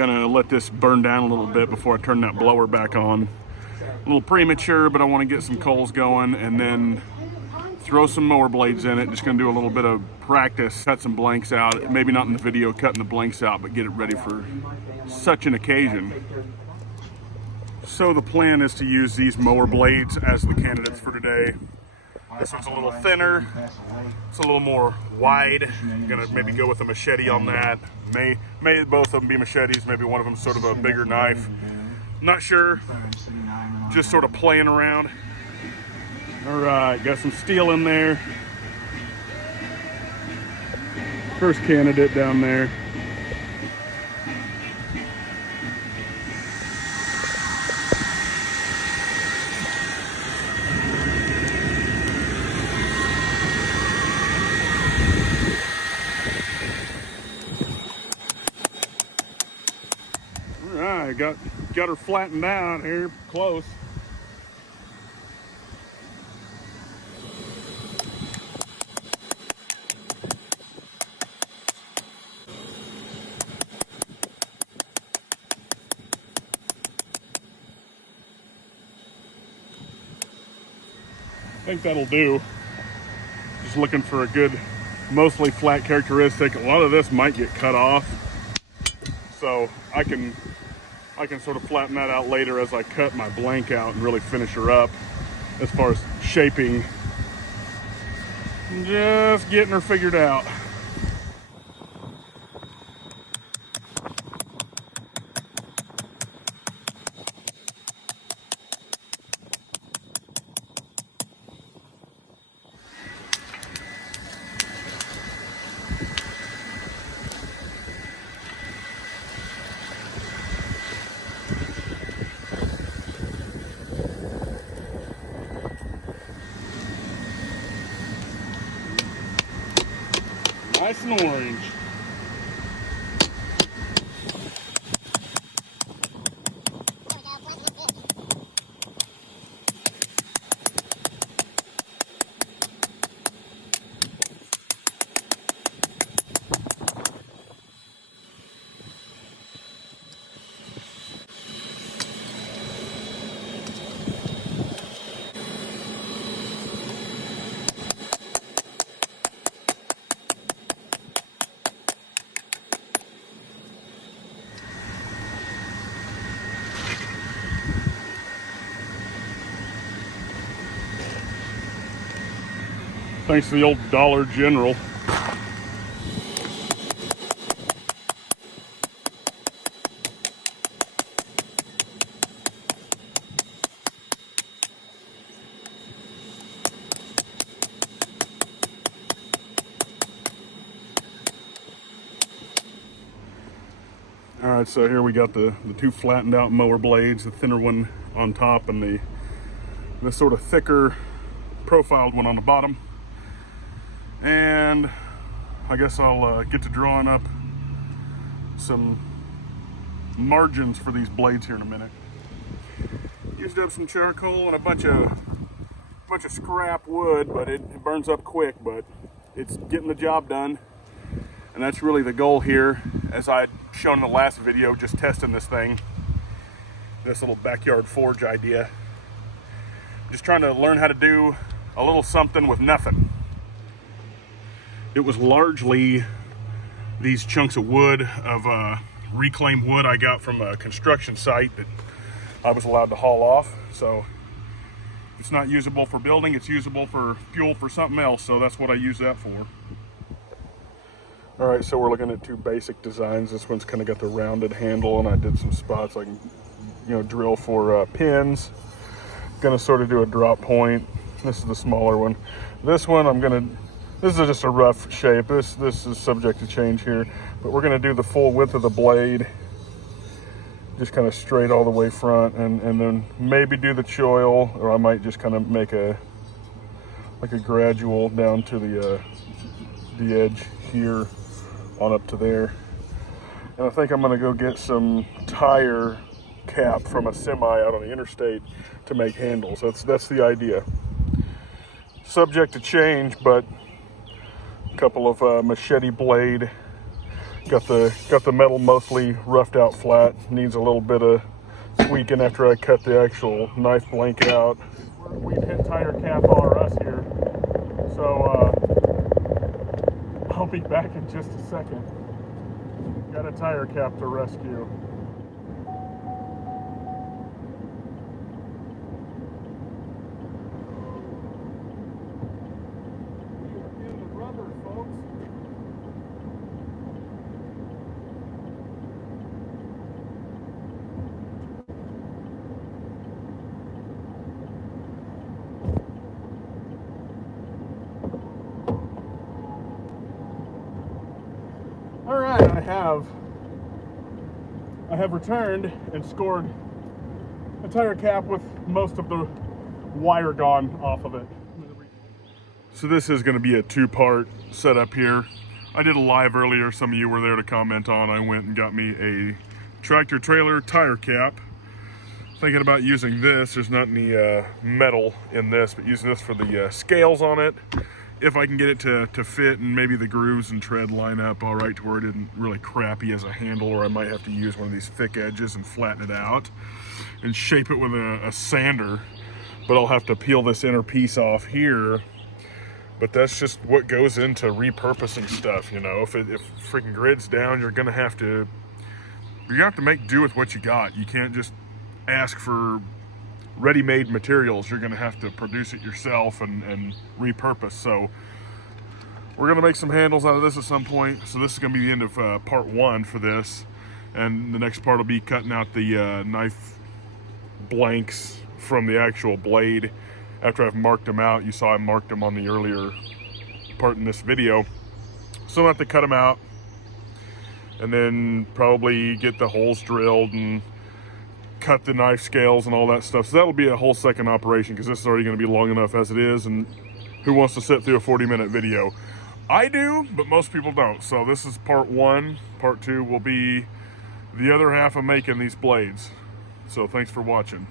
Gonna let this burn down a little bit before I turn that blower back on. A little premature, but I want to get some coals going and then throw some mower blades in it. Just gonna do a little bit of practice, cut some blanks out. Maybe not in the video cutting the blanks out, but get it ready for such an occasion. So the plan is to use these mower blades as the candidates for today. This one's a little thinner. It's a little more wide. I'm gonna maybe go with a machete on that. May both of them be machetes. Maybe one of them sort of a bigger knife. Not sure. Just sort of playing around. All right, got some steel in there. First candidate down there. All right, got her flattened out here, close. I think that'll do. Just looking for a good, mostly flat characteristic. A lot of this might get cut off, so I can sort of flatten that out later as I cut my blank out and really finish her up as far as shaping. Just getting her figured out. Nice and orange. Thanks to the old Dollar General. All right, so here we got the two flattened out mower blades, the thinner one on top and the sort of thicker profiled one on the bottom. And I guess I'll get to drawing up some margins for these blades here in a minute. Used up some charcoal and a bunch of scrap wood, but it burns up quick, but it's getting the job done. And that's really the goal here, as I had shown in the last video, just testing this thing, this little backyard forge idea. Just trying to learn how to do a little something with nothing. It was largely these chunks of wood, of reclaimed wood I got from a construction site that I was allowed to haul off. So it's not usable for building, it's usable for fuel for something else, so that's what I use that for. All right, so we're looking at two basic designs. This one's kind of got the rounded handle, and I did some spots I can, drill for pins. Gonna sort of do a drop point. This is the smaller one. This one this is just a rough shape. This is subject to change here, but we're gonna do the full width of the blade, just kind of straight all the way front, and then maybe do the choil, or I might just kind of make like a gradual down to the edge here on up to there. And I think I'm gonna go get some tire cap from a semi out on the interstate to make handles. That's the idea. Subject to change, but a couple of machete blade Got the metal mostly roughed out flat. Needs a little bit of tweaking after I cut the actual knife blank out. We've hit tire cap RS here, so I'll be back in just a second. Got a tire cap to rescue. All right, I have returned and scored a tire cap with most of the wire gone off of it. So this is going to be a two-part setup here. I did a live earlier, some of you were there to comment on. I went and got me a tractor trailer tire cap. Thinking about using this. There's not any metal in this, but using this for the scales on it. If I can get it to fit and maybe the grooves and tread line up all right to where it isn't really crappy as a handle, or I might have to use one of these thick edges and flatten it out and shape it with a sander. But I'll have to peel this inner piece off here. But that's just what goes into repurposing stuff, you know. If freaking grid's down, you're gonna have to make do with what you got. You can't just ask for ready-made materials. You're going to have to produce it yourself and repurpose. So we're going to make some handles out of this at some point. So this is going to be the end of part one for this, and the next part will be cutting out the knife blanks from the actual blade after I've marked them out. You saw I marked them on the earlier part in this video, so I'll have to cut them out and then probably get the holes drilled and cut the knife scales and all that stuff. So that'll be a whole second operation, because this is already going to be long enough as it is, and who wants to sit through a 40-minute video? I do, but most people don't. So this is part one. Part two will be the other half of making these blades. So thanks for watching.